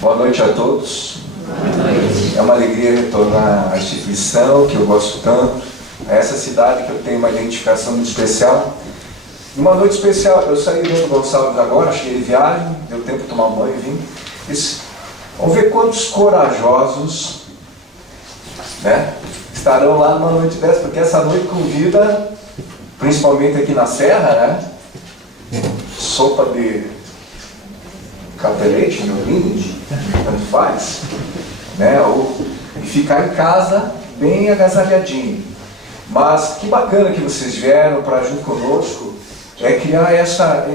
Boa noite a todos. Boa noite. É uma alegria retornar à instituição que eu gosto tanto, a essa cidade que eu tenho uma identificação muito especial. Numa noite especial, eu saí do Gonçalves agora, cheguei de viagem, deu tempo de tomar banho e vim. Disse, vamos ver quantos corajosos, né, estarão lá numa noite dessa, porque essa noite convida, principalmente aqui na Serra, né, sopa de capelete, meu lindo, tanto faz, né? Ou ficar em casa bem agasalhadinho. Mas que bacana que vocês vieram para junto conosco, criar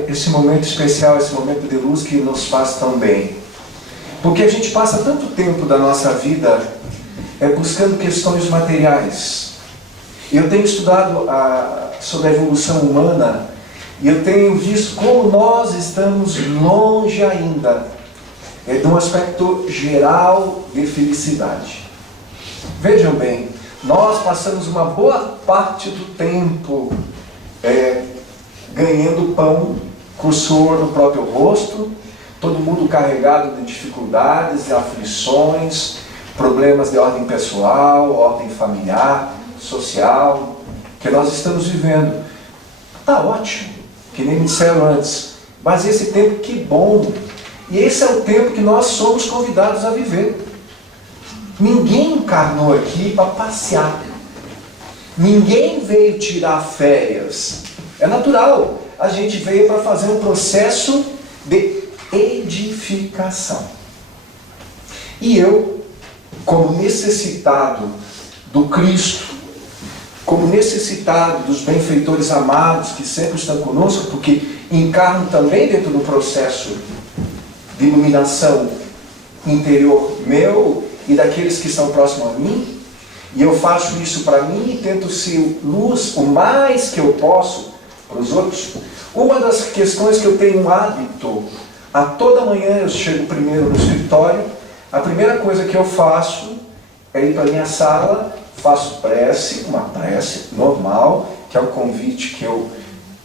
esse momento especial, esse momento de luz que nos faz tão bem. Porque a gente passa tanto tempo da nossa vida buscando questões materiais. Eu tenho estudado sobre a evolução humana e eu tenho visto como nós estamos longe ainda de um aspecto geral de felicidade. Vejam bem, nós passamos uma boa parte do tempo ganhando pão com o suor no próprio rosto, todo mundo carregado de dificuldades, de aflições, problemas de ordem pessoal, ordem familiar, social, que nós estamos vivendo. Está ótimo, que nem me disseram antes, mas esse tempo que bom, e esse é o tempo que nós somos convidados a viver. Ninguém encarnou aqui para passear, ninguém veio tirar férias, é natural, a gente veio para fazer um processo de edificação. E eu, como necessitado do Cristo, como necessitado dos benfeitores amados que sempre estão conosco, porque encarnam também dentro do processo de iluminação interior meu e daqueles que estão próximos a mim, e eu faço isso para mim e tento ser luz o mais que eu posso para os outros. Uma das questões que eu tenho um hábito, a toda manhã eu chego primeiro no escritório, a primeira coisa que eu faço é ir para a minha sala, faço prece, uma prece normal, que é um convite que eu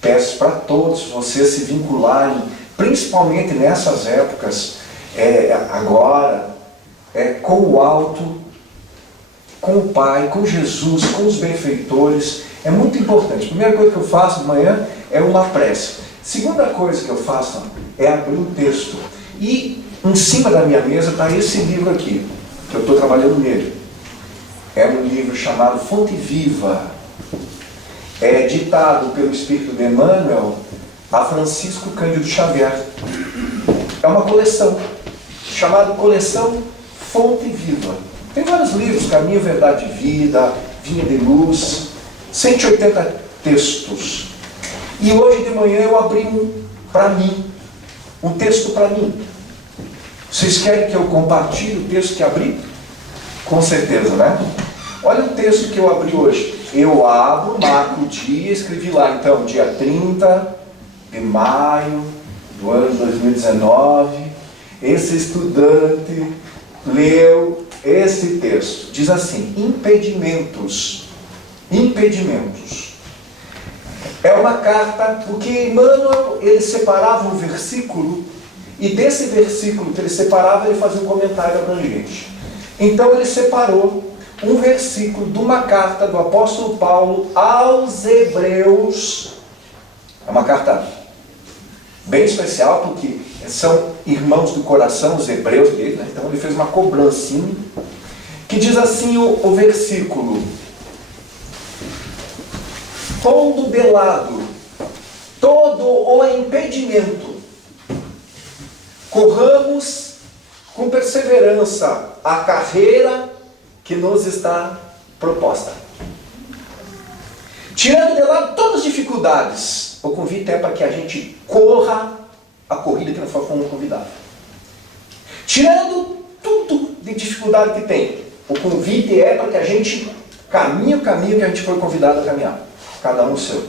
peço para todos vocês se vincularem, principalmente nessas épocas, agora, com o alto, com o Pai, com Jesus, com os benfeitores. É muito importante. A primeira coisa que eu faço de manhã é uma prece. Segunda coisa que eu faço é abrir um texto. E em cima da minha mesa está esse livro aqui, que eu estou trabalhando nele. É um livro chamado Fonte Viva. É ditado pelo Espírito de Emmanuel a Francisco Cândido Xavier. É uma coleção, chamada Coleção Fonte Viva. Tem vários livros, Caminho, Verdade e Vida, Vinha de Luz, 180 textos. E hoje de manhã eu abri um para mim, um texto para mim. Vocês querem que eu compartilhe o texto que abri? Com certeza, né? Olha o texto que eu abri hoje. Eu abro, marco o dia, escrevi lá então, dia 30 de maio do ano 2019. Esse estudante leu esse texto. Diz assim, impedimentos. Impedimentos. É uma carta, porque Emmanuel, ele separava um versículo, e desse versículo que ele separava, ele fazia um comentário abrangente. Então ele separou um versículo de uma carta do apóstolo Paulo aos Hebreus. É uma carta bem especial, porque são irmãos do coração, os hebreus dele, né? Então ele fez uma cobrancinha, que diz assim o versículo: pondo de lado todo o impedimento, corramos com perseverança a carreira que nos está proposta. Tirando de lado todas as dificuldades, o convite é para que a gente corra a corrida que nós fomos convidados. Tirando tudo de dificuldade que tem, o convite é para que a gente caminhe o caminho que a gente foi convidado a caminhar. Cada um o seu.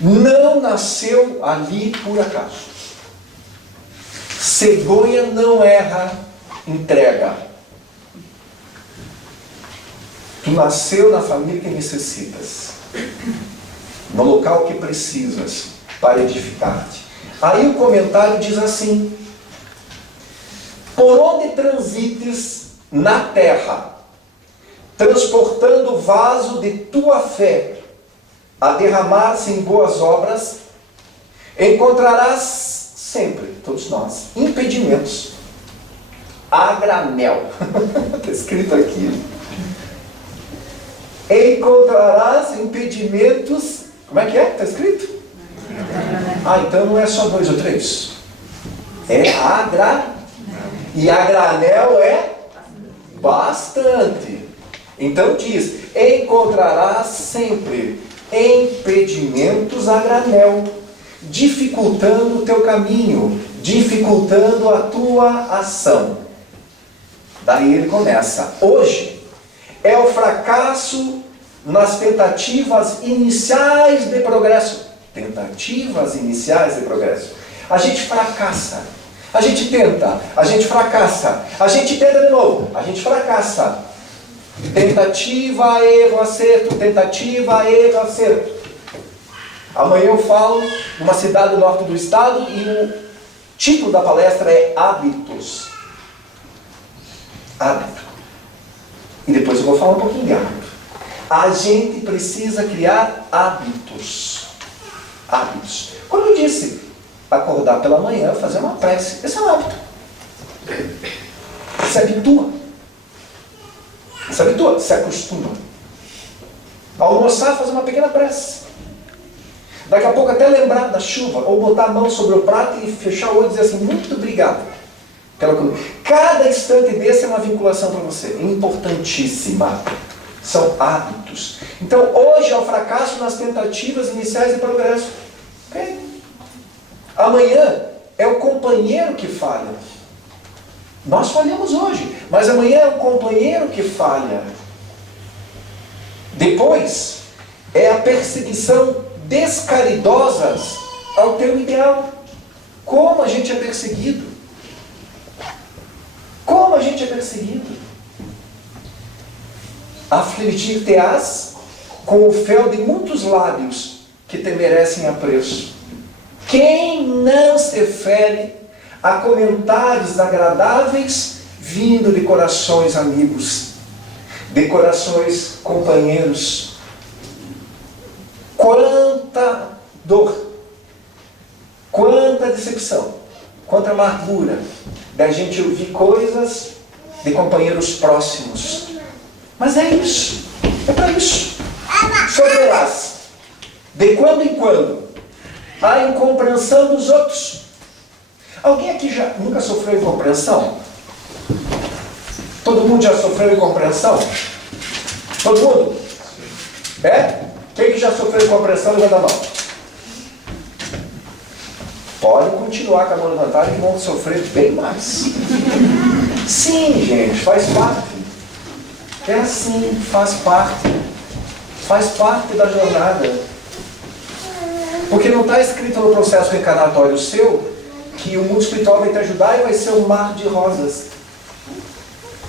Não nasceu ali por acaso. Cegonha não erra entrega. Tu nasceu na família que necessitas, no local que precisas para edificar-te. Aí o comentário diz assim: Por onde transites na terra, transportando o vaso de tua fé a derramar-se em boas obras, encontrarás sempre, todos nós, impedimentos a granel. Está escrito aqui. Encontrarás impedimentos. Como é que é? Está escrito? Ah, então não é só 2 ou 3. É a granel. E a granel é bastante. Então diz: encontrarás sempre impedimentos a granel, dificultando o teu caminho, dificultando a tua ação. Daí ele começa: hoje é o fracasso nas tentativas iniciais de progresso. Tentativas iniciais de progresso. A gente fracassa. A gente tenta, a gente fracassa. A gente tenta de novo, a gente fracassa. Tentativa, erro, acerto. Tentativa, erro, acerto. Amanhã eu falo numa cidade do norte do estado e o título da palestra é Hábitos. Hábito. E depois eu vou falar um pouquinho de hábito. A gente precisa criar hábitos. Hábitos. Quando eu disse acordar pela manhã, fazer uma prece, esse é um hábito. Se habitua. Se habitua, se acostuma. Almoçar, fazer uma pequena prece. Daqui a pouco até lembrar da chuva, ou botar a mão sobre o prato e fechar o olho e dizer assim: muito obrigado pela comida. Cada instante desse é uma vinculação para você, importantíssima. São hábitos. Então hoje é o fracasso nas tentativas iniciais de progresso. Okay? Amanhã é o companheiro que falha. Nós falhamos hoje, mas amanhã é o companheiro que falha. Depois é a perseguição descaridosas ao teu ideal. Como a gente é perseguido? Como a gente é perseguido? Afligir-te-ás com o fel de muitos lábios que te merecem apreço. Quem não se fere a comentários agradáveis vindo de corações amigos, de corações companheiros? Quanta dor, quanta decepção, quanta amargura da gente ouvir coisas de companheiros próximos. Mas é isso, é para isso. Sofrerás de quando em quando a incompreensão dos outros. Alguém aqui já nunca sofreu incompreensão? Todo mundo já sofreu incompreensão? Todo mundo? É? Quem que já sofreu incompreensão, levanta a mão. Pode continuar com a mão levantada que vão sofrer bem mais. Sim, gente, faz parte. É assim, faz parte. Faz parte da jornada. Porque não está escrito no processo reencarnatório seu que o mundo espiritual vai te ajudar e vai ser um mar de rosas.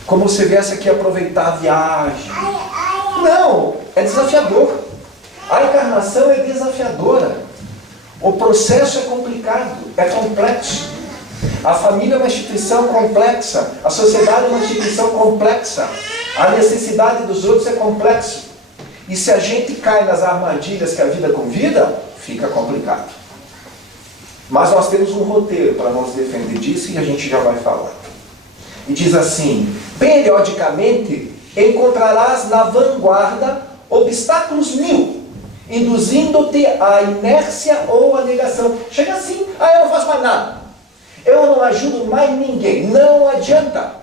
Como se viesse aqui aproveitar a viagem. Não, é desafiador. A encarnação é desafiadora. O processo é complicado, é complexo. A família é uma instituição complexa. A sociedade é uma instituição complexa. A necessidade dos outros é complexa. E se a gente cai nas armadilhas que a vida convida, fica complicado. Mas nós temos um roteiro para nos defender disso e a gente já vai falar. E diz assim: periodicamente encontrarás na vanguarda obstáculos mil, induzindo-te à inércia ou à negação. Chega assim: ah, eu não faço mais nada. Eu não ajudo mais ninguém. Não adianta.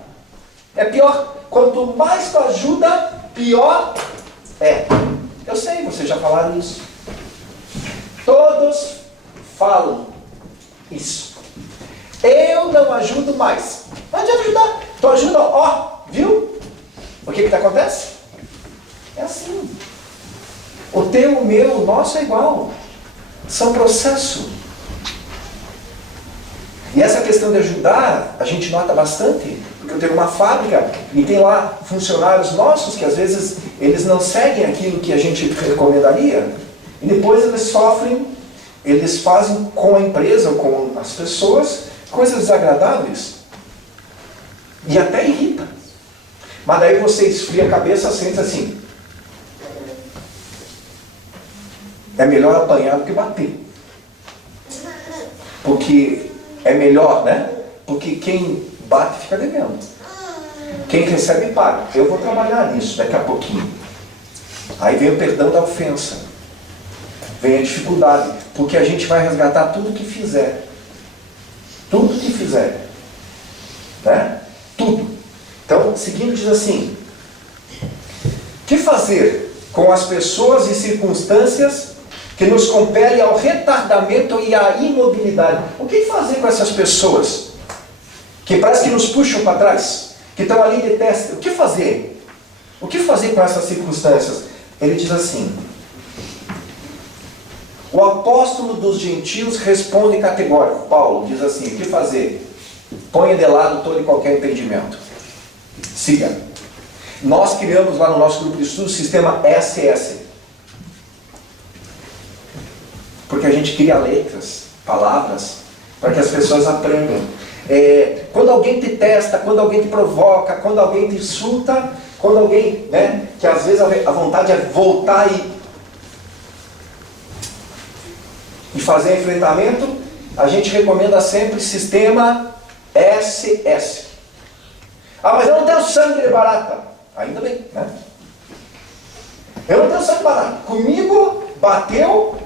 É pior. Quanto mais tu ajuda, pior é. Eu sei, vocês já falaram isso. Todos falam isso. Eu não ajudo mais. Não adianta ajudar. Tu ajuda, ó, viu? O que acontece? É assim. O teu, o meu, o nosso é igual. São processos. E essa questão de ajudar, a gente nota bastante. Porque eu tenho uma fábrica e tem lá funcionários nossos que às vezes eles não seguem aquilo que a gente recomendaria. E depois eles sofrem, eles fazem com a empresa ou com as pessoas coisas desagradáveis. E até irrita. Mas daí você esfria a cabeça, sente assim. É melhor apanhar do que bater. Porque é melhor, né? Porque quem bate fica devendo. Quem recebe paga. Eu vou trabalhar nisso daqui a pouquinho. Aí vem o perdão da ofensa. Vem a dificuldade. Porque a gente vai resgatar tudo que fizer. Tudo que fizer. Né? Tudo. Então, seguindo diz assim: que fazer com as pessoas e circunstâncias que nos compelem ao retardamento e à imobilidade? O que fazer com essas pessoas que parece que nos puxam para trás, que estão ali de testa? O que fazer? O que fazer com essas circunstâncias? Ele diz assim: o apóstolo dos gentios responde categórico. Paulo diz assim: o que fazer? Ponha de lado todo e qualquer impedimento. Siga. Nós criamos lá no nosso grupo de estudo o sistema SS. Porque a gente cria letras, palavras, para que as pessoas aprendam. Quando alguém te testa, quando alguém te provoca, quando alguém te insulta, quando alguém, né, que às vezes a vontade é voltar e fazer enfrentamento, a gente recomenda sempre sistema SS. Ah, mas eu não tenho sangue de barata. Ainda bem, né? Eu não tenho sangue de barata. Comigo, bateu,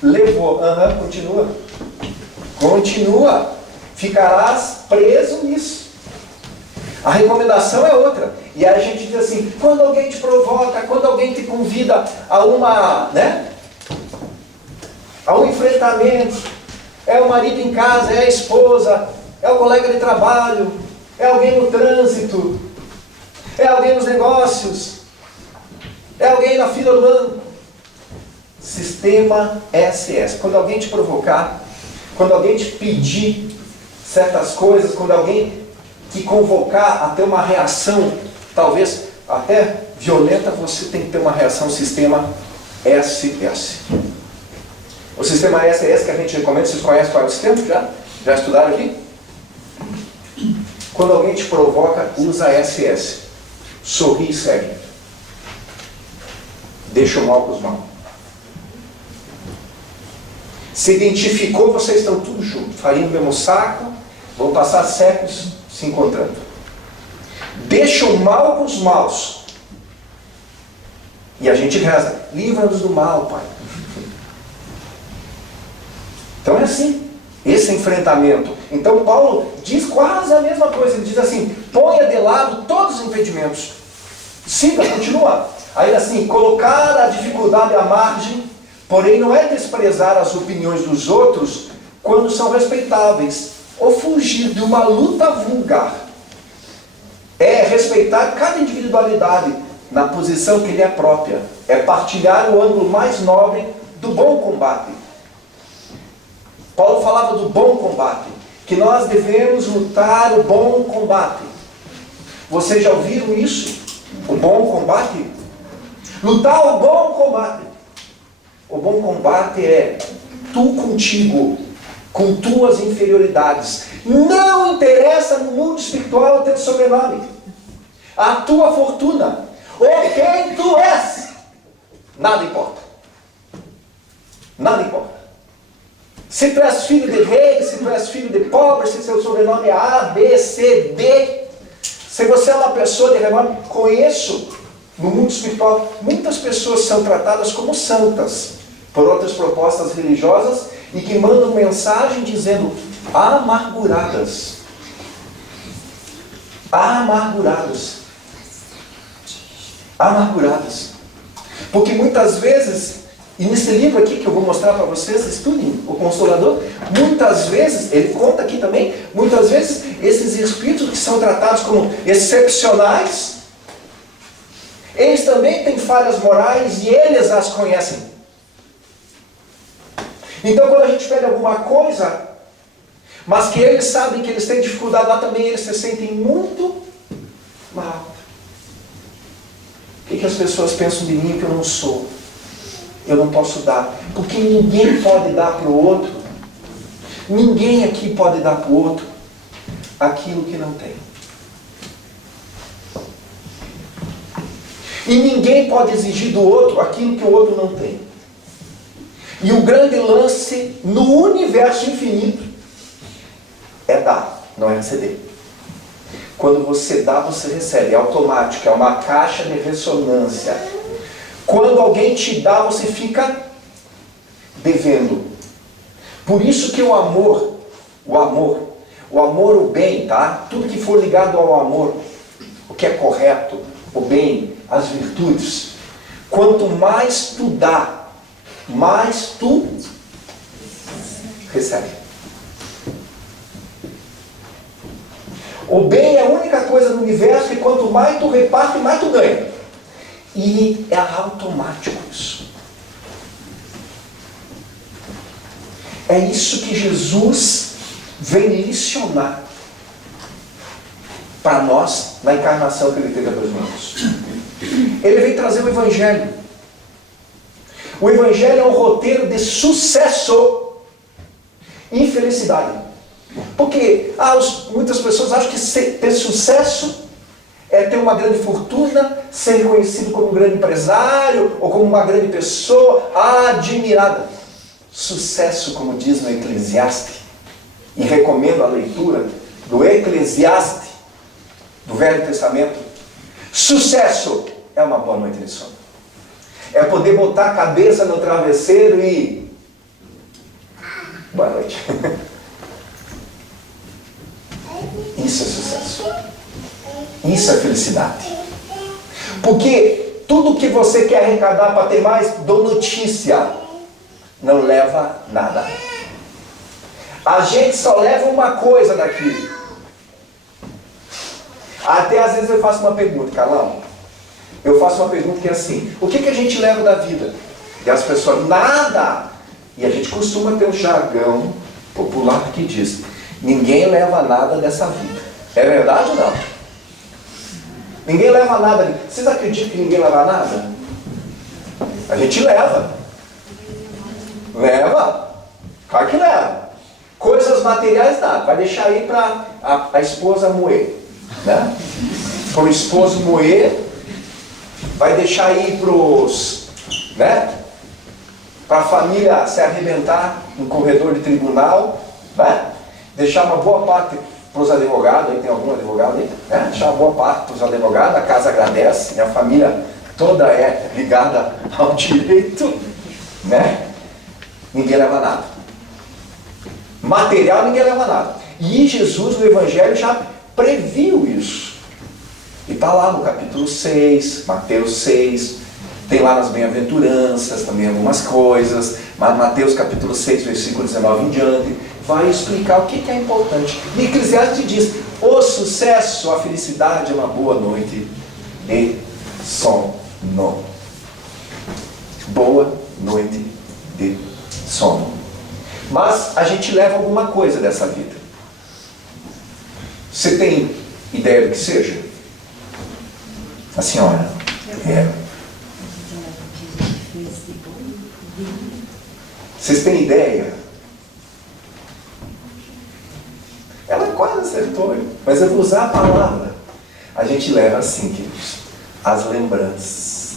levou. Continua. Continua. Ficarás preso nisso. A recomendação é outra. E aí a gente diz assim: quando alguém te provoca, quando alguém te convida a a um enfrentamento, é o marido em casa, é a esposa, é o colega de trabalho, é alguém no trânsito, é alguém nos negócios, é alguém na fila do banco. Sistema SS. Quando alguém te provocar, quando alguém te pedir certas coisas, quando alguém te convocar a ter uma reação, talvez até violenta, você tem que ter uma reação sistema SS. O sistema SS que a gente recomenda, vocês conhecem qual é o sistema? Já estudaram aqui? Quando alguém te provoca, usa SS. Sorri e segue. Deixa o mal com os maus. Se identificou, vocês estão tudo juntos, farinha no mesmo saco, vão passar séculos se encontrando. Deixa o mal com os maus. E a gente reza: livra-nos do mal, Pai. Então é assim, esse enfrentamento. Então Paulo diz quase a mesma coisa. Ele diz assim: ponha de lado todos os impedimentos. Siga, continua. Aí assim: colocar a dificuldade à margem, porém não é desprezar as opiniões dos outros quando são respeitáveis, ou fugir de uma luta vulgar. É respeitar cada individualidade na posição que lhe é própria. É partilhar o ângulo mais nobre do bom combate. Paulo falava do bom combate, que nós devemos lutar o bom combate. Vocês já ouviram isso? O bom combate? Lutar o bom combate. O bom combate é tu contigo, com tuas inferioridades. Não interessa no mundo espiritual o teu sobrenome, a tua fortuna, ou quem tu és. Nada importa. Nada importa. Se tu és filho de rei, se tu és filho de pobre, se seu sobrenome é A, B, C, D. Se você é uma pessoa de renome, conheço no mundo espiritual, muitas pessoas são tratadas como santas por outras propostas religiosas e que mandam mensagem dizendo amarguradas. Amarguradas. Amarguradas. Porque muitas vezes, e nesse livro aqui que eu vou mostrar para vocês, estudem o Consolador, muitas vezes, ele conta aqui também, muitas vezes esses espíritos que são tratados como excepcionais, eles também têm falhas morais e eles as conhecem. Então quando a gente pede alguma coisa, mas que eles sabem que eles têm dificuldade lá também, eles se sentem muito mal. O que as pessoas pensam de mim que eu não sou? Eu não posso dar. Porque ninguém pode dar para o outro. Ninguém aqui pode dar para o outro aquilo que não tem. E ninguém pode exigir do outro aquilo que o outro não tem. E o grande lance no universo infinito é dar, não é receber. Quando você dá, você recebe. É automático, é uma caixa de ressonância. Quando alguém te dá, você fica devendo. Por isso que o amor, o bem, tá? Tudo que for ligado ao amor, o que é correto, o bem, as virtudes, quanto mais tu dá, mais tu recebe. O bem é a única coisa no universo que quanto mais tu reparte, mais tu ganha. E é automático isso. É isso que Jesus vem licionar para nós na encarnação que ele teve há 2000 anos. Ele vem trazer o Evangelho. O Evangelho é um roteiro de sucesso e infelicidade. Porque muitas pessoas acham que ter sucesso é ter uma grande fortuna, ser reconhecido como um grande empresário ou como uma grande pessoa admirada. Sucesso, como diz no Eclesiastes, e recomendo a leitura do Eclesiastes, do Velho Testamento. Sucesso é uma boa noite de sono. É poder botar a cabeça no travesseiro e... boa noite. Isso é sucesso. Isso é felicidade. Porque tudo que você quer arrecadar para ter mais do notícia não leva nada. A gente só leva uma coisa daqui. Até às vezes eu faço uma pergunta, Carlão. Eu faço uma pergunta que é assim: o que a gente leva da vida? E as pessoas, nada! E a gente costuma ter um jargão popular que diz: ninguém leva nada dessa vida. É verdade ou não? Ninguém leva nada. Vocês acreditam que ninguém leva nada? A gente leva. Leva. Claro que leva. Coisas materiais nada. Vai deixar aí para a esposa moer. Né? Para o esposo moer. Vai deixar aí para a família se arrebentar no corredor de tribunal. Né? Deixar uma boa parte para os advogados, aí tem algum advogado aí? Né? Deixar uma boa parte para os advogados, a casa agradece, a família toda é ligada ao direito, né? Ninguém leva nada. Material, ninguém leva nada. E Jesus, no Evangelho, já previu isso. E está lá no capítulo 6, Mateus 6, tem lá nas bem-aventuranças também algumas coisas, mas Mateus capítulo 6, versículo 19 em diante, vai explicar o que é importante. E Eclesiastes diz: o sucesso, a felicidade é uma boa noite de sono. Boa noite de sono. Mas a gente leva alguma coisa dessa vida. Você tem ideia do que seja? A senhora? Vocês têm ideia? Ela quase acertou, mas eu vou usar a palavra. A gente leva assim, queridos, as lembranças.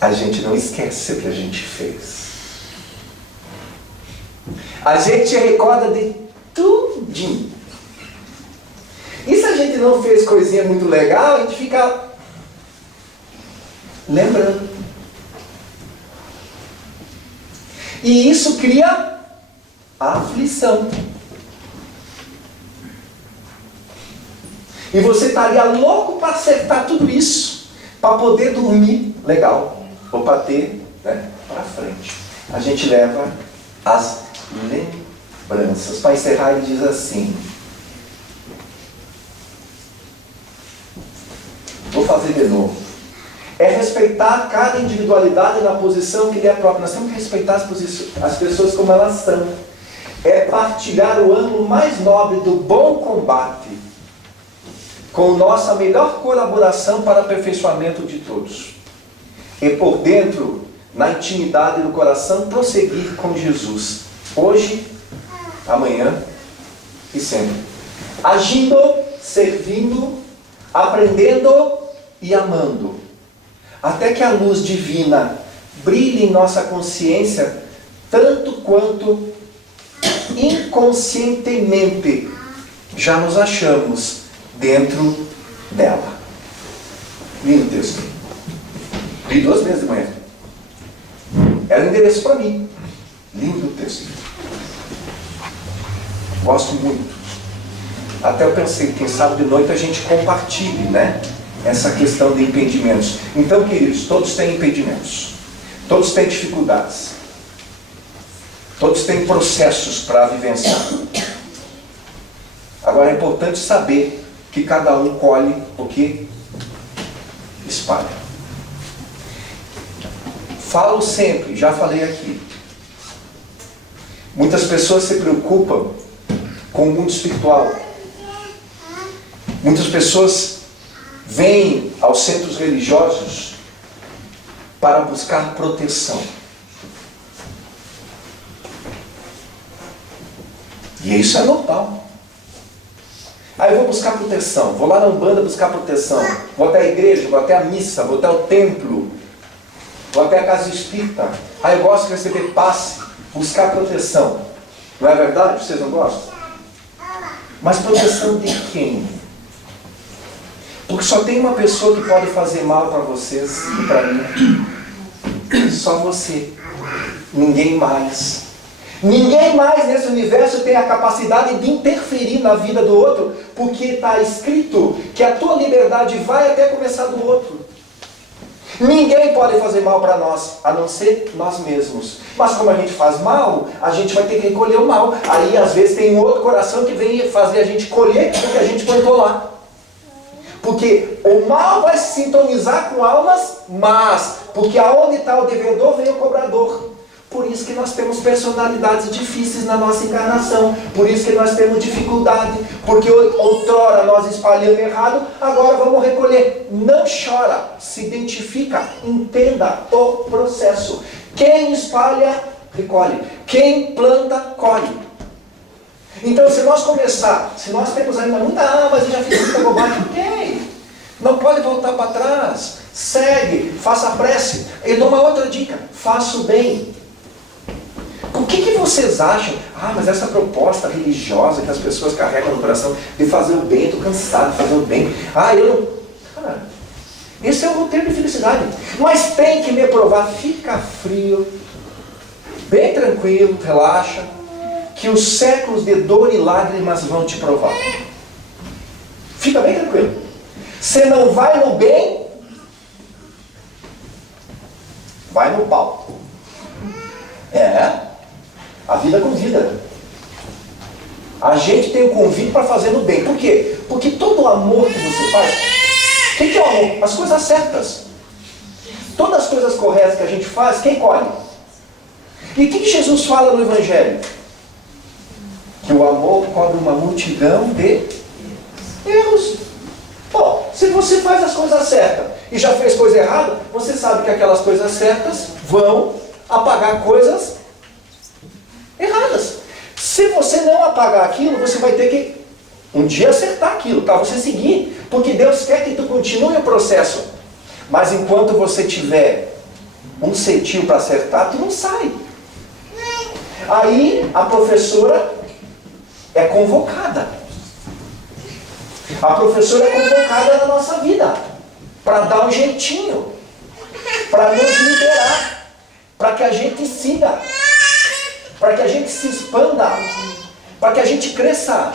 A gente não esquece o que a gente fez. A gente recorda de tudinho. E se a gente não fez coisinha muito legal, a gente fica lembrando. E isso cria aflição. E você estaria louco para acertar tudo isso, para poder dormir legal, ou para ter, para frente. A gente leva as lembranças. Para encerrar, ele diz assim: vou fazer de novo. É respeitar cada individualidade na posição que lhe é própria. Nós temos que respeitar as pessoas como elas são. É partilhar o ânimo mais nobre do bom combate, com nossa melhor colaboração para o aperfeiçoamento de todos. E por dentro, na intimidade do coração, prosseguir com Jesus, hoje, amanhã e sempre. Agindo, servindo, aprendendo e amando, até que a luz divina brilhe em nossa consciência, tanto quanto inconscientemente já nos achamos dentro dela. Lindo texto. Li 2 vezes de manhã. Era um endereço para mim. Lindo texto. Gosto muito. Até eu pensei, quem sabe de noite a gente compartilhe, né? Essa questão de impedimentos. Então, queridos, todos têm impedimentos. Todos têm dificuldades. Todos têm processos para vivenciar. Agora é importante saber que cada um colhe o que espalha. Falo sempre, já falei aqui. Muitas pessoas se preocupam com o mundo espiritual. Muitas pessoas vêm aos centros religiosos para buscar proteção. E isso é normal. Eu vou buscar proteção, vou lá na Umbanda buscar proteção, vou até a igreja, vou até a missa, vou até o templo, vou até a casa espírita. Eu gosto de receber passe, buscar proteção. Não é verdade? Vocês não gostam? Mas proteção de quem? Porque só tem uma pessoa que pode fazer mal para vocês e para mim. Só você. Ninguém mais. Ninguém mais nesse universo tem a capacidade de interferir na vida do outro, porque está escrito que a tua liberdade vai até começar do outro. Ninguém pode fazer mal para nós, a não ser nós mesmos. Mas como a gente faz mal, a gente vai ter que recolher o mal. Aí às vezes tem um outro coração que vem fazer a gente colher o que a gente plantou lá. Porque o mal vai se sintonizar com almas más, porque aonde está o devedor vem o cobrador. Por isso que nós temos personalidades difíceis na nossa encarnação. Por isso que nós temos dificuldade. Porque outrora nós espalhamos errado, agora vamos recolher. Não chora, se identifica, entenda o processo. Quem espalha, recolhe. Quem planta, colhe. Então se nós se nós temos ainda muita, mas eu já fiz muita bobagem, ok. Não pode voltar para trás. Segue, faça a prece. Eu dou uma outra dica, faça o bem. O que vocês acham? Mas essa proposta religiosa que as pessoas carregam no coração de fazer o bem, estou cansado de fazer o bem. Eu não... Cara, esse é o roteiro de felicidade. Mas tem que me provar, fica frio, bem tranquilo, relaxa, que os séculos de dor e lágrimas vão te provar. Fica bem tranquilo. Você não vai no bem, vai no pau. A vida convida. A gente tem um convite para fazer no bem. Por quê? Porque todo o amor que você faz... O que é o amor? As coisas certas. Todas as coisas corretas que a gente faz, quem colhe? E o que Jesus fala no Evangelho? Que o amor cobre uma multidão de erros. Se você faz as coisas certas e já fez coisa errada, você sabe que aquelas coisas certas vão apagar coisas erradas. Se você não apagar aquilo, você vai ter que um dia acertar aquilo, para você seguir. Porque Deus quer que tu continue o processo. Mas enquanto você tiver um cetil para acertar, tu não sai. Aí a professora é convocada. A professora é convocada na nossa vida para dar um jeitinho, para nos liberar, para que a gente siga, para que a gente se expanda, para que a gente cresça.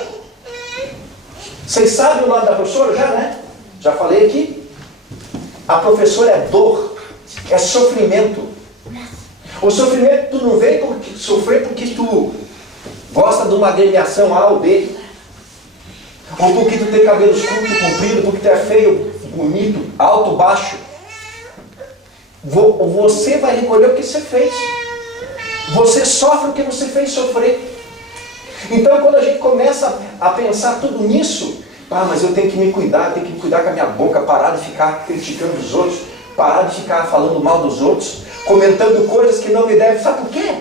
Vocês sabem o nome da professora já, né? Já falei aqui. A professora é dor, é sofrimento. O sofrimento tu não vem sofrer porque tu gosta de uma agremiação A ou B, ou porque tu tem cabelos curtos, compridos, porque tu é feio, bonito, alto, baixo. Você vai recolher o que você fez. Você sofre o que você fez sofrer. Então quando a gente começa a pensar tudo nisso, mas eu tenho que me cuidar com a minha boca, parar de ficar criticando os outros, parar de ficar falando mal dos outros, comentando coisas que não me devem. Sabe por quê?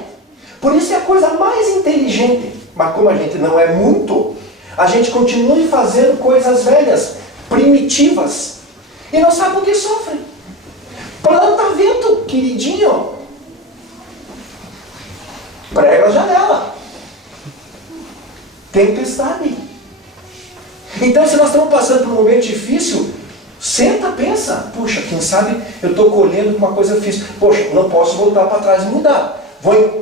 Por isso é a coisa mais inteligente. Mas como a gente não é muito, a gente continua fazendo coisas velhas, primitivas. E não sabe por que sofre. Planta vento, queridinho. Prega a janela. Tempestade. Então, se nós estamos passando por um momento difícil, senta, pensa. Puxa, quem sabe eu estou colhendo uma coisa difícil. Poxa, não posso voltar para trás e mudar.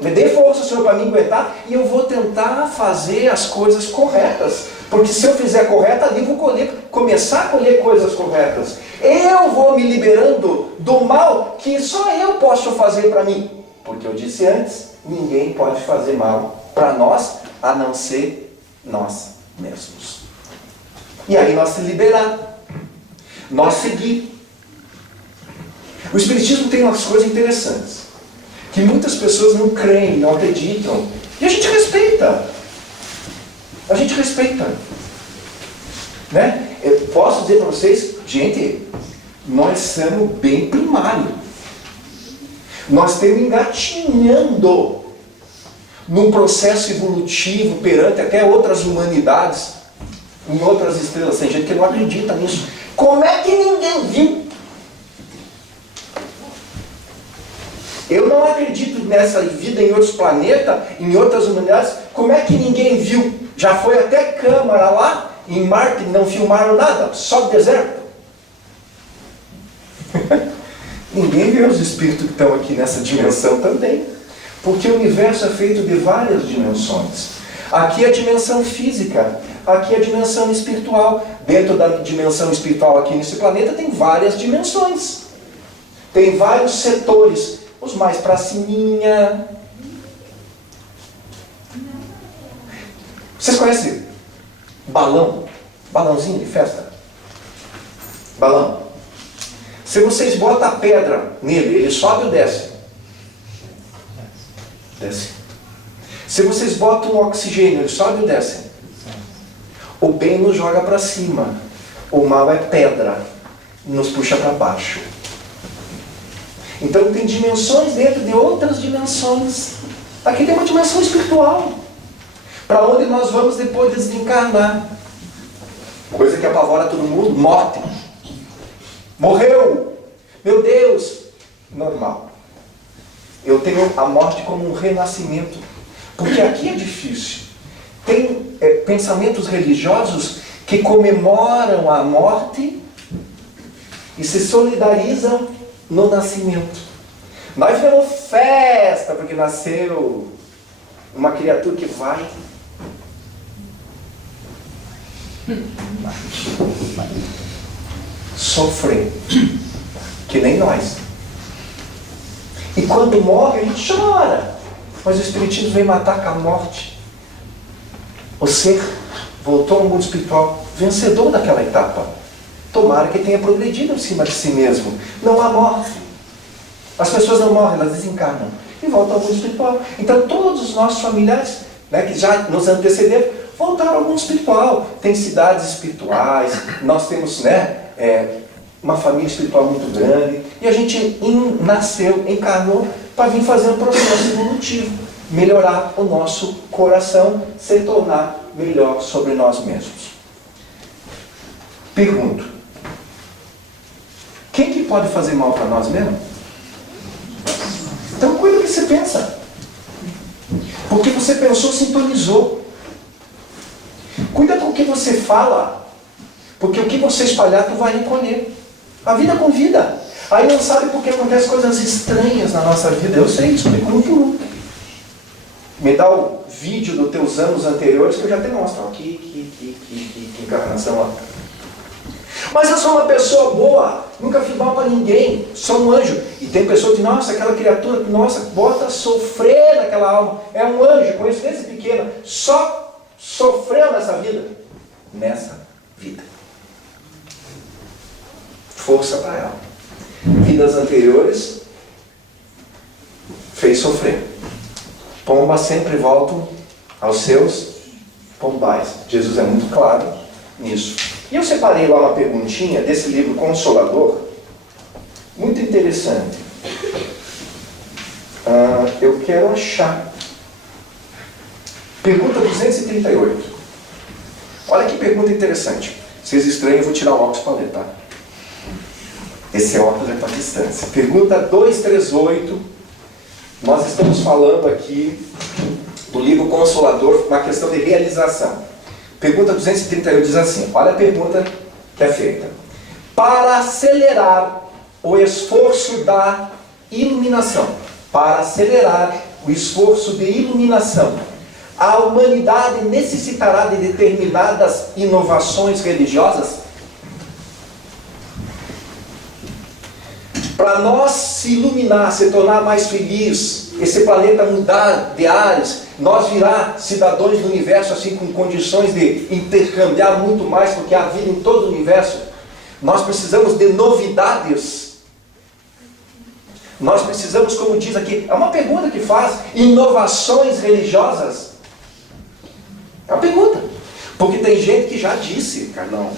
Me dê força, Senhor, para me aguentar, e eu vou tentar fazer as coisas corretas. Porque se eu fizer correta, ali vou começar a colher coisas corretas. Eu vou me liberando do mal que só eu posso fazer para mim. Porque eu disse antes, ninguém pode fazer mal para nós, a não ser nós mesmos. E aí nós se liberar, nós seguir. O Espiritismo tem umas coisas interessantes, que muitas pessoas não creem, não acreditam, e a gente respeita. A gente respeita. Né? Eu posso dizer para vocês, gente, nós somos bem primário. Nós estamos engatinhando num processo evolutivo perante até outras humanidades, em outras estrelas. Tem gente que não acredita nisso. Como é que ninguém viu? Eu não acredito nessa vida em outros planetas, em outras humanidades. Como é que ninguém viu? Já foi até câmara lá em Marte, não filmaram nada, só deserto. Ninguém vê os espíritos que estão aqui nessa dimensão também. Porque o universo é feito de várias dimensões. Aqui é a dimensão física, aqui é a dimensão espiritual. Dentro da dimensão espiritual aqui nesse planeta tem várias dimensões. Tem vários setores. Os mais pra ciminha. Vocês conhecem balão? Balãozinho de festa? Balão. Se vocês botam a pedra nele, ele sobe ou desce? Desce. Se vocês botam um oxigênio, ele sobe ou desce? O bem nos joga para cima. O mal é pedra, nos puxa para baixo. Então tem dimensões dentro de outras dimensões. Aqui tem uma dimensão espiritual, para onde nós vamos depois de desencarnar. Coisa que apavora todo mundo, morte. Morreu! Meu Deus! Normal. Eu tenho a morte como um renascimento. Porque aqui é difícil. Tem pensamentos religiosos que comemoram a morte e se solidarizam no nascimento. Nós fizemos festa porque nasceu uma criatura que vai sofrer, que nem nós. E quando morre a gente chora, mas o Espiritismo vem matar com a morte. O ser voltou ao mundo espiritual vencedor daquela etapa. Tomara que tenha progredido em cima de si mesmo. Não há morte. As pessoas não morrem, elas desencarnam e voltam ao mundo espiritual. Então todos os nossos familiares, né, que já nos antecederam, voltaram ao mundo espiritual. Tem cidades espirituais, nós temos, né, uma família espiritual muito grande, e a gente nasceu, encarnou para vir fazer um processo evolutivo, melhorar o nosso coração, se tornar melhor sobre nós mesmos. Pergunto: quem que pode fazer mal para nós mesmos? Então cuida do que você pensa. Porque você pensou, sintonizou. Cuida com o que você fala, porque o que você espalhar, tu vai recolher. A vida convida. Aí não sabe porque acontecem coisas estranhas na nossa vida. Eu sei, explico um por um. Me dá o vídeo dos teus anos anteriores que eu já te mostro. Que encarnação lá. Mas eu sou uma pessoa boa, nunca fiz mal para ninguém, sou um anjo. E tem pessoas que dizem, nossa, aquela criatura, nossa, bota sofrer naquela alma. É um anjo, conheço desde pequeno, só sofreu nessa vida. Nessa vida. Força para ela. Vidas anteriores fez sofrer. Pombas sempre voltam aos seus pombais. Jesus é muito claro nisso. E eu separei lá uma perguntinha desse livro Consolador, muito interessante. Eu quero achar. Pergunta 238. Olha que pergunta interessante. Vocês estranham, eu vou tirar o óculos para ler, tá? Esse óculos é para distância. Pergunta 238. Nós estamos falando aqui do livro Consolador, uma questão de realização. Pergunta 238 diz assim, olha a pergunta que é feita. Para acelerar o esforço da iluminação, para acelerar o esforço de iluminação, a humanidade necessitará de determinadas inovações religiosas? Para nós se iluminar, se tornar mais feliz, esse planeta mudar de ares, nós virar cidadãos do universo assim com condições de intercambiar muito mais, porque há vida em todo o universo, nós precisamos de novidades. Nós precisamos, como diz aqui, é uma pergunta que faz, inovações religiosas? É uma pergunta. Porque tem gente que já disse, Carlão,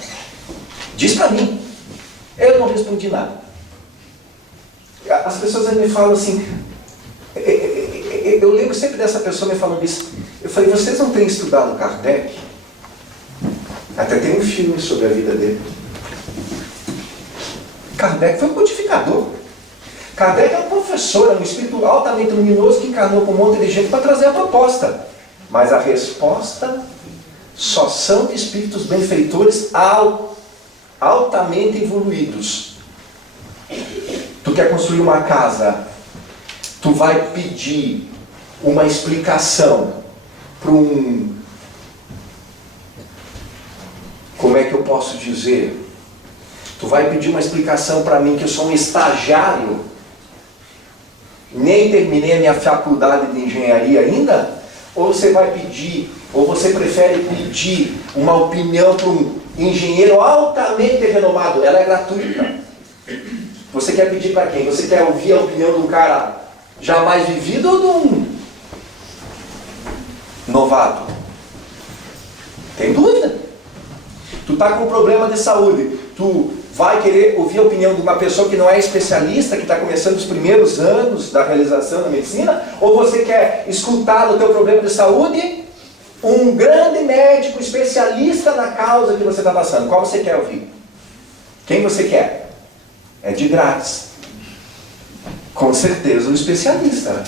diz para mim, eu não respondi nada. As pessoas me falam assim, eu lembro sempre dessa pessoa me falando isso. Eu falei, vocês não têm estudado Kardec? Até tem um filme sobre a vida dele. Kardec foi um codificador. Kardec é um professor, é um espírito altamente luminoso que encarnou com um monte de gente para trazer a proposta. Mas a resposta só são de espíritos benfeitores altamente evoluídos. Tu quer construir uma casa, tu vai pedir uma explicação para como é que eu posso dizer? Tu vai pedir uma explicação para mim que eu sou um estagiário, nem terminei a minha faculdade de engenharia ainda? Ou você vai pedir, ou você prefere pedir uma opinião para um engenheiro altamente renomado? Ela é gratuita. Você quer pedir para quem? Você quer ouvir a opinião de um cara jamais vivido ou de um novato? Tem dúvida? Tu está com um problema de saúde, tu vai querer ouvir a opinião de uma pessoa que não é especialista, que está começando os primeiros anos da realização da medicina? Ou você quer escutar no teu problema de saúde um grande médico especialista na causa que você está passando? Qual você quer ouvir? Quem você quer? É de grátis. Com certeza um especialista.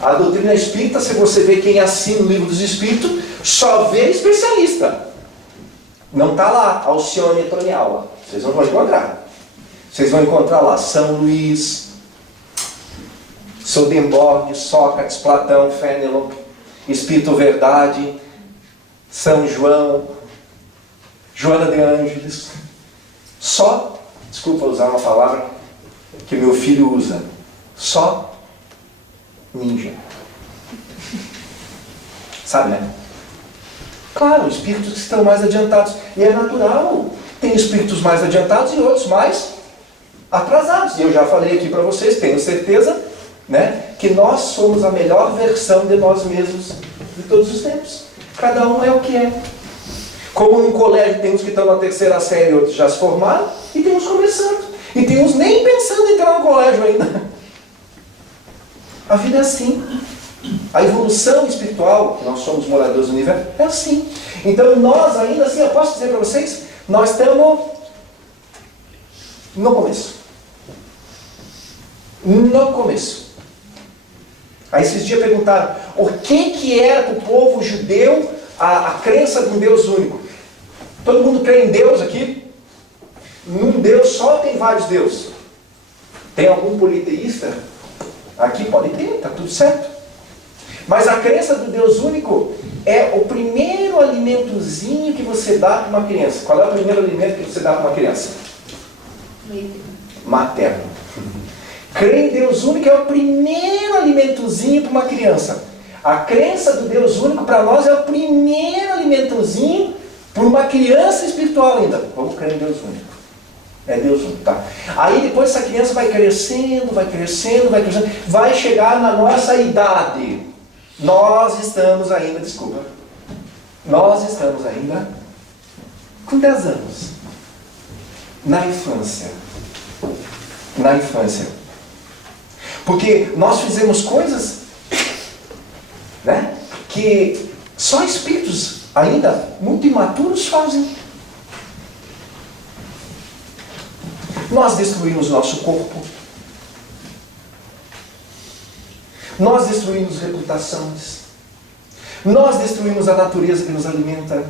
A doutrina espírita, se você vê quem assina o livro dos espíritos, só vê especialista. Não está lá, Alcione e Troniaua. Vocês não vão encontrar. Vocês vão encontrar lá São Luís, Swedenborg, Sócrates, Platão, Fénelon, Espírito Verdade, São João, Joana de Ângeles. Só, desculpa usar uma palavra que meu filho usa, só ninja. Sabe, né? Claro, espíritos que estão mais adiantados. E é natural. Tem espíritos mais adiantados e outros mais atrasados. E eu já falei aqui para vocês, tenho certeza, né, que nós somos a melhor versão de nós mesmos de todos os tempos. Cada um é o que é. Como num colégio tem uns que estão na terceira série e outros já se formaram, e tem uns começando. E tem uns nem pensando em entrar no colégio ainda. A vida é assim. A evolução espiritual, nós somos moradores do universo, é assim. Então nós ainda assim, eu posso dizer para vocês, nós estamos no começo. No começo. Aí esses dias perguntaram, o que era para o povo judeu a crença de um Deus único? Todo mundo crê em Deus aqui? Num Deus só tem vários deuses. Tem algum politeísta? Aqui pode ter, está tudo certo. Mas a crença do Deus único é o primeiro alimentozinho que você dá para uma criança. Qual é o primeiro alimento que você dá para uma criança? Materno. Crer em Deus único é o primeiro alimentozinho para uma criança. A crença do Deus único para nós é o primeiro alimentozinho para uma criança espiritual ainda. Vamos crer em Deus único. É Deus único, tá? Aí depois essa criança vai crescendo, vai crescendo, vai crescendo, vai chegar na nossa idade. Nós estamos ainda, desculpa, nós estamos ainda com 10 anos. Na infância. Na infância. Porque nós fizemos coisas, né, que só espíritos ainda muito imaturos fazem. Nós destruímos nosso corpo. Nós destruímos reputações. Nós destruímos a natureza que nos alimenta.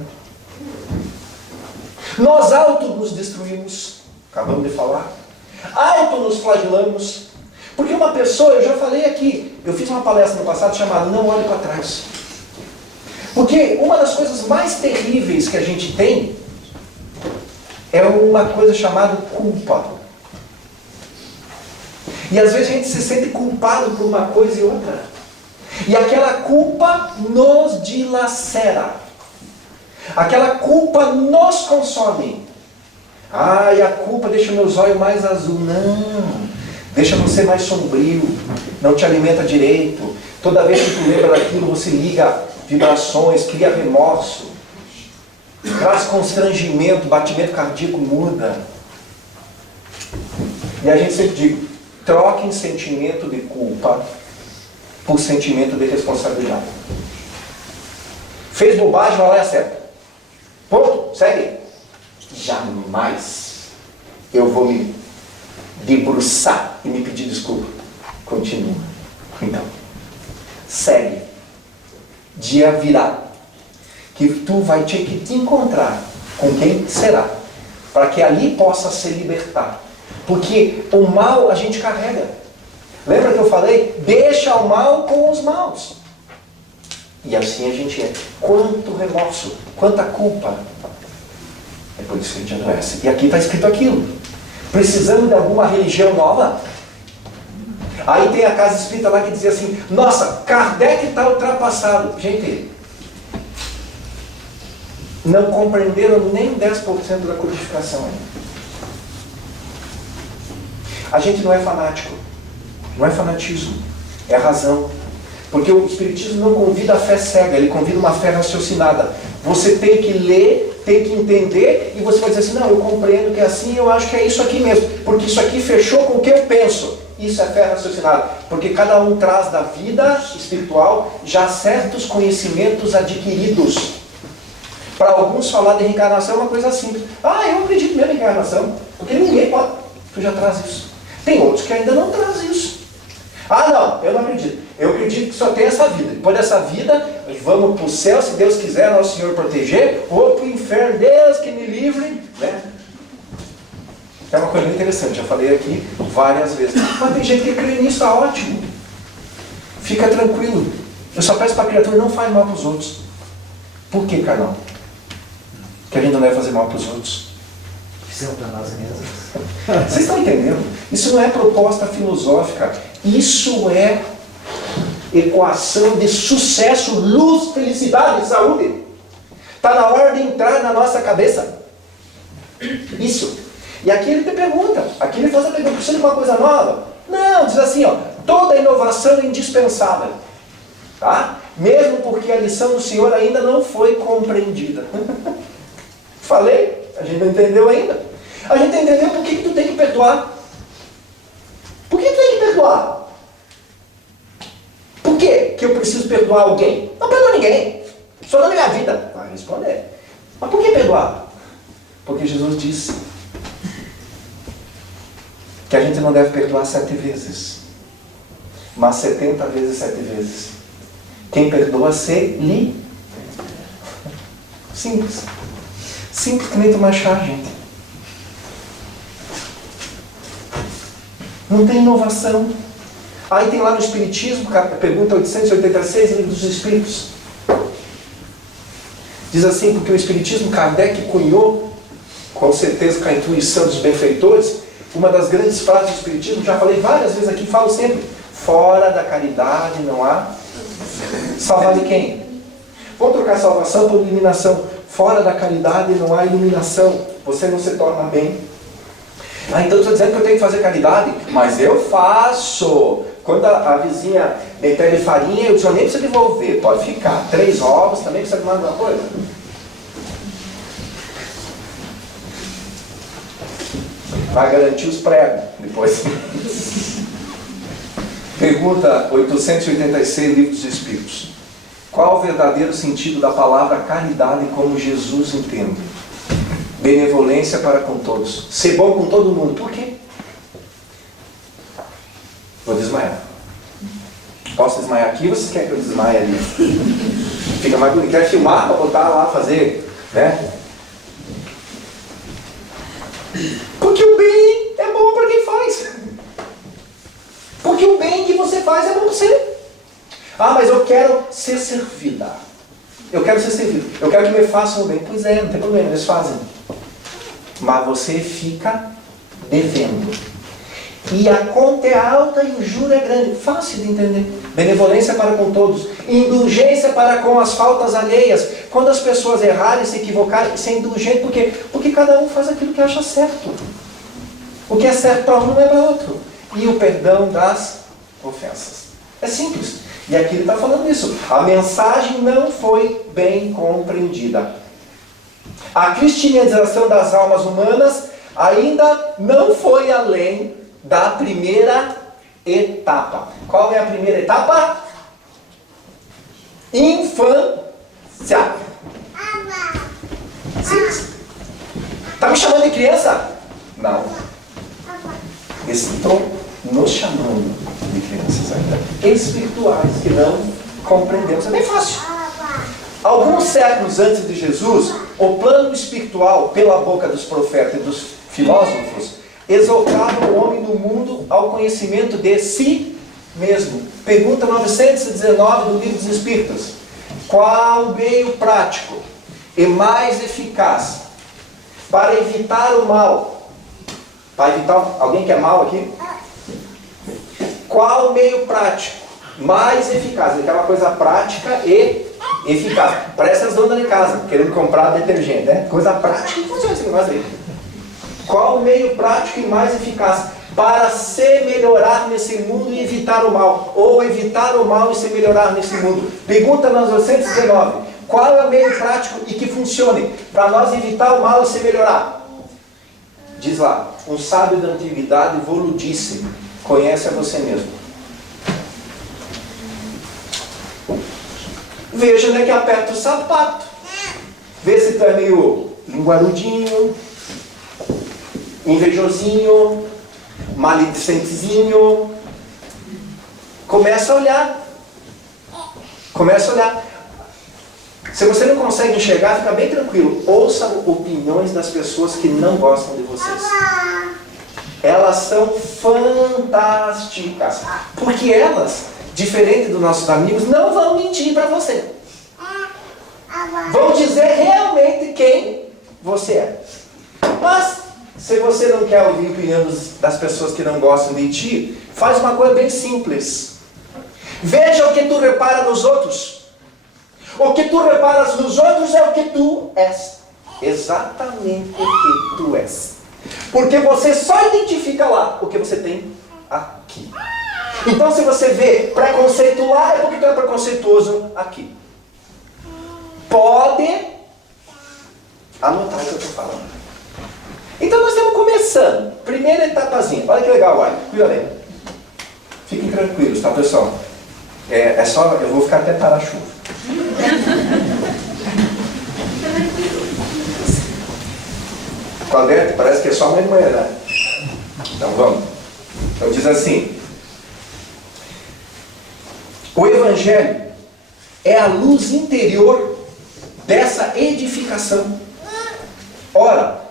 Nós auto nos destruímos. Acabamos de falar. Auto nos flagelamos. Porque uma pessoa, eu já falei aqui, eu fiz uma palestra no passado chamada Não Olhe para Trás. Porque uma das coisas mais terríveis que a gente tem é uma coisa chamada culpa. E às vezes a gente se sente culpado por uma coisa e outra. E aquela culpa nos dilacera. Aquela culpa nos consome. E a culpa deixa meus olhos mais azul. Não. Deixa você mais sombrio. Não te alimenta direito. Toda vez que tu lembra daquilo, você liga vibrações, cria remorso. Traz constrangimento, batimento cardíaco muda. E a gente sempre diz, troquem sentimento de culpa por sentimento de responsabilidade. Fez bobagem, vai lá e acerta. Ponto, segue. Jamais eu vou me debruçar e me pedir desculpa. Continua. Então, segue. Dia virá que tu vai ter que te encontrar com quem será, para que ali possa se libertar. Porque o mal a gente carrega. Lembra que eu falei? Deixa o mal com os maus. E assim a gente é. Quanto remorso, quanta culpa. É por isso que a gente adoece. E aqui está escrito aquilo. Precisando de alguma religião nova? Aí tem a casa espírita lá que dizia assim, nossa, Kardec está ultrapassado. Gente, não compreenderam nem 10% da codificação ainda. A gente não é fanático. Não é fanatismo. É razão. Porque o Espiritismo não convida a fé cega, ele convida uma fé raciocinada. Você tem que ler, tem que entender, e você vai dizer assim, não, eu compreendo que é assim, eu acho que é isso aqui mesmo. Porque isso aqui fechou com o que eu penso. Isso é fé raciocinada. Porque cada um traz da vida espiritual já certos conhecimentos adquiridos. Para alguns falar de reencarnação é uma coisa simples. Eu acredito mesmo em reencarnação. Porque ninguém pode. Tu já traz isso. Tem outros que ainda não trazem isso. Não, eu não acredito. Eu acredito que só tem essa vida. Depois dessa vida, vamos para o céu, se Deus quiser, nosso Senhor proteger, ou para o inferno, Deus que me livre. Né? É uma coisa interessante, já falei aqui várias vezes. Mas tem gente que crê nisso, está ótimo. Fica tranquilo. Eu só peço para a criatura, não faz mal para os outros. Por que, Carlão? Que a gente não deve fazer mal para os outros. Fizemos para nós mesmos. Vocês estão entendendo? Isso não é proposta filosófica. Isso é equação de sucesso, luz, felicidade, saúde. Está na hora de entrar na nossa cabeça. Isso. E aqui ele te pergunta. Aqui ele faz a pergunta, precisa de uma coisa nova? Não, diz assim, toda inovação é indispensável. Tá? Mesmo porque a lição do Senhor ainda não foi compreendida. Falei? A gente não entendeu ainda. A gente entendeu por que tu tem que perdoar. Por que tu tem que perdoar? Por que eu preciso perdoar alguém? Não perdoa ninguém. Só na minha vida. Vai responder. Mas por que perdoar? Porque Jesus disse que a gente não deve perdoar 7 vezes, mas 70 vezes 7 vezes. Quem perdoa se livra. Simples. Simples que nem tomar chá, gente. Não tem inovação. Aí tem lá no Espiritismo, pergunta 886, Livro dos Espíritos. Diz assim, porque o Espiritismo, Kardec cunhou, com certeza com a intuição dos benfeitores, uma das grandes frases do Espiritismo, já falei várias vezes aqui, falo sempre, fora da caridade não há salvar de quem? Vamos trocar salvação por iluminação. Fora da caridade não há iluminação. Você não se torna bem. Então eu estou dizendo que eu tenho que fazer caridade, mas eu faço. Quando a vizinha me pede farinha, eu disse, eu nem preciso devolver, pode ficar. 3 ovos, também precisa de mais alguma coisa? Vai garantir os pregos depois. Pergunta 886, Livro dos Espíritos. Qual o verdadeiro sentido da palavra caridade como Jesus entende? benevolência para com todos. Ser bom com todo mundo. Por quê? Vou desmaiar. Posso desmaiar aqui ou você quer que eu desmaie ali? Fica mais bonito. Quer filmar para botar lá, fazer, né? Porque o bem é bom para quem faz. Porque o bem que você faz é bom para você. Ah, mas eu quero ser servida. Eu quero ser servido. Eu quero que me façam o bem. Pois é, não tem problema, eles fazem. Mas você fica devendo. E a conta é alta e o juro é grande. Fácil de entender. Benevolência para com todos. Indulgência para com as faltas alheias. Quando as pessoas errarem, se equivocarem, ser indulgente. Por quê? Porque cada um faz aquilo que acha certo. O que é certo para um não é para outro. E o perdão das ofensas. É simples. E aqui ele está falando isso. A mensagem não foi bem compreendida. A cristianização das almas humanas ainda não foi além da primeira etapa. Qual é a primeira etapa? Infância. Simples. Está me chamando de criança? Não. Estou nos chamando de crianças ainda espirituais que não compreendemos. É bem fácil. Alguns séculos antes de Jesus, o plano espiritual, pela boca dos profetas e dos filósofos, exaltava o homem no mundo ao conhecimento de si mesmo. Pergunta 919 do Livro dos Espíritos. Qual o meio prático e mais eficaz para evitar o mal? Para evitar... Alguém quer mal aqui? Qual o meio prático mais eficaz? Ele quer uma coisa prática e eficaz. Parece as donas de casa, querendo comprar detergente, né? Coisa prática. Não funciona esse negócio aí. Qual o meio prático e mais eficaz para se melhorar nesse mundo e evitar o mal? Ou evitar o mal e se melhorar nesse mundo? Pergunta 919. Qual é o meio prático e que funcione para nós evitar o mal e se melhorar? Diz lá, um sábio da antiguidade, Volo disse: conhece a você mesmo. Veja onde é que aperta o sapato. Vê se tu é meio linguarudinho, invejosinho, malicentezinho. Começa a olhar. Começa a olhar. Se você não consegue enxergar, fica bem tranquilo. Ouça opiniões das pessoas que não gostam de vocês. Elas são fantásticas. Porque elas, diferente dos nossos amigos, não vão mentir para você. Vão dizer realmente quem você é. Mas, se você não quer ouvir a opinião das pessoas que não gostam de ti, faz uma coisa bem simples. Veja o que tu repara nos outros. O que tu reparas nos outros é o que tu és. Exatamente o que tu és. Porque você só identifica lá o que você tem aqui. Então, se você vê preconceito lá, é porque tu é preconceituoso aqui. Pode anotar o que eu estou falando. Então, nós estamos começando. Primeira etapazinha. Olha que legal, olha. Cuida bem. Fiquem tranquilos, tá, pessoal? É só, eu vou ficar até parar a chuva. Claudete, parece que é só amanhã de manhã, né? Então vamos. Então diz assim: o Evangelho é a luz interior dessa edificação. Ora,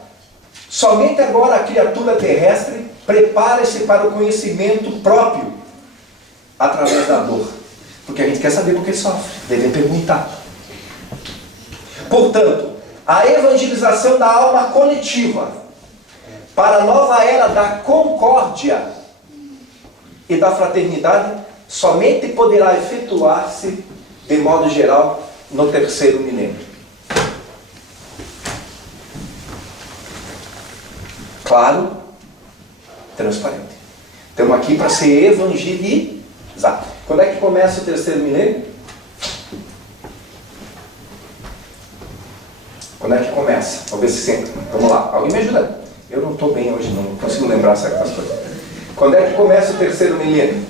somente agora a criatura terrestre prepara-se para o conhecimento próprio através da dor. Porque a gente quer saber por que sofre. Deve perguntar. Portanto, a evangelização da alma coletiva para a nova era da concórdia e da fraternidade somente poderá efetuar-se, de modo geral, no terceiro milênio. Claro, transparente. Estamos aqui para ser evangelizados. Quando é que começa o terceiro milênio? Quando é que começa? Vamos ver se senta. Vamos lá. Alguém me ajuda? Eu não estou bem hoje, não consigo lembrar certas coisas. Quando é que começa o terceiro milênio?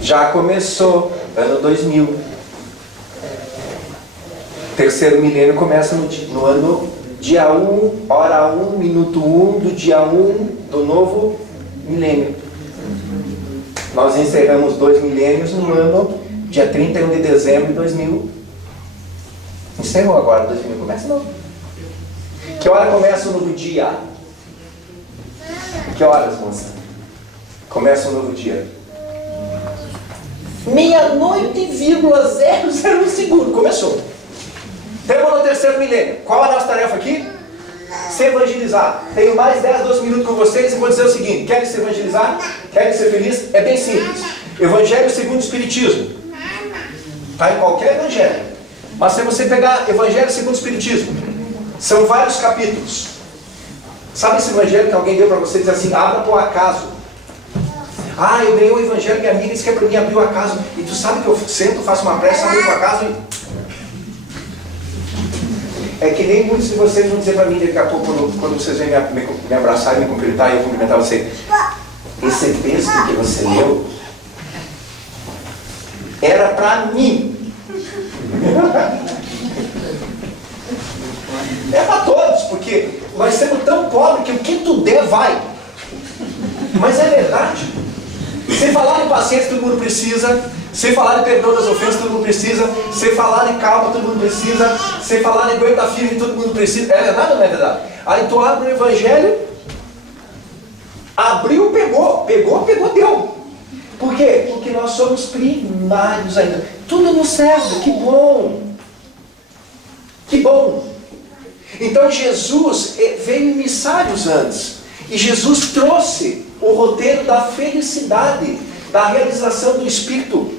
Já começou, ano 2000. Terceiro milênio começa no ano dia 1, hora 1, minuto 1 do dia 1 do novo milênio. Nós encerramos 2 milênios no ano, dia 31 de dezembro de 2000. Encerrou agora, 2000, começa novo. Que hora começa o novo dia? Que horas, moça? Começa o novo dia? Meia-noite, 001 segundo. Começou. Estamos no terceiro milênio. Qual a nossa tarefa aqui? Se evangelizar. Tenho mais 10, 12 minutos com vocês e vou dizer o seguinte: querem se evangelizar? Querem ser felizes? É bem simples. Evangelho segundo o Espiritismo. Está em qualquer evangelho. Mas se você pegar Evangelho segundo o Espiritismo, são vários capítulos. Sabe esse evangelho que alguém deu para você e diz assim: abra por acaso. Ah, eu ganhei o evangelho, minha amiga disse que é para mim abrir o acaso. E tu sabe que eu sento, faço uma prece, abro o acaso e... É que nem muitos de vocês vão dizer para mim daqui a pouco, quando vocês vêm me abraçar e me cumprimentar e eu cumprimentar você: esse texto que você leu era para mim. É para todos, porque nós somos tão pobres que o que tu der vai. Mas é verdade. Sem falar de paciência, todo mundo precisa. Sem falar de perdão das ofensas, todo mundo precisa. Sem falar de calma, todo mundo precisa. Sem falar de aguenta firme, todo mundo precisa. É verdade ou não é verdade? Aí tu abre o evangelho, abriu, pegou, deu. Por quê? Porque nós somos primários ainda. Tudo nos serve, que bom. Que bom. Então Jesus veio emissários antes. E Jesus trouxe o roteiro da felicidade, da realização do Espírito,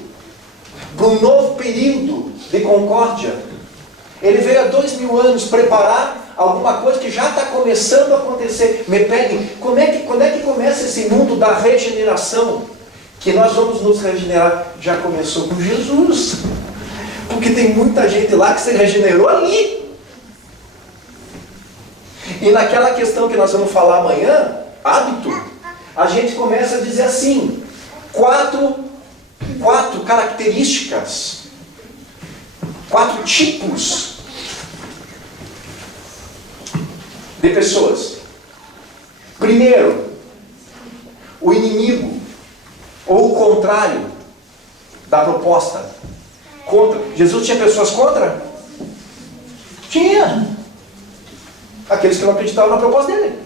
para um novo período de concórdia. Ele veio há 2000 anos preparar alguma coisa que já está começando a acontecer. Me peguem, quando é que começa esse mundo da regeneração? Que nós vamos nos regenerar. Já começou com Jesus. Porque tem muita gente lá que se regenerou ali. E naquela questão que nós vamos falar amanhã, hábito, a gente começa a dizer assim: quatro características, 4 tipos de pessoas. Primeiro, o inimigo, ou o contrário da proposta. Contra. Jesus tinha pessoas contra? Tinha. Aqueles que não acreditavam na proposta dele.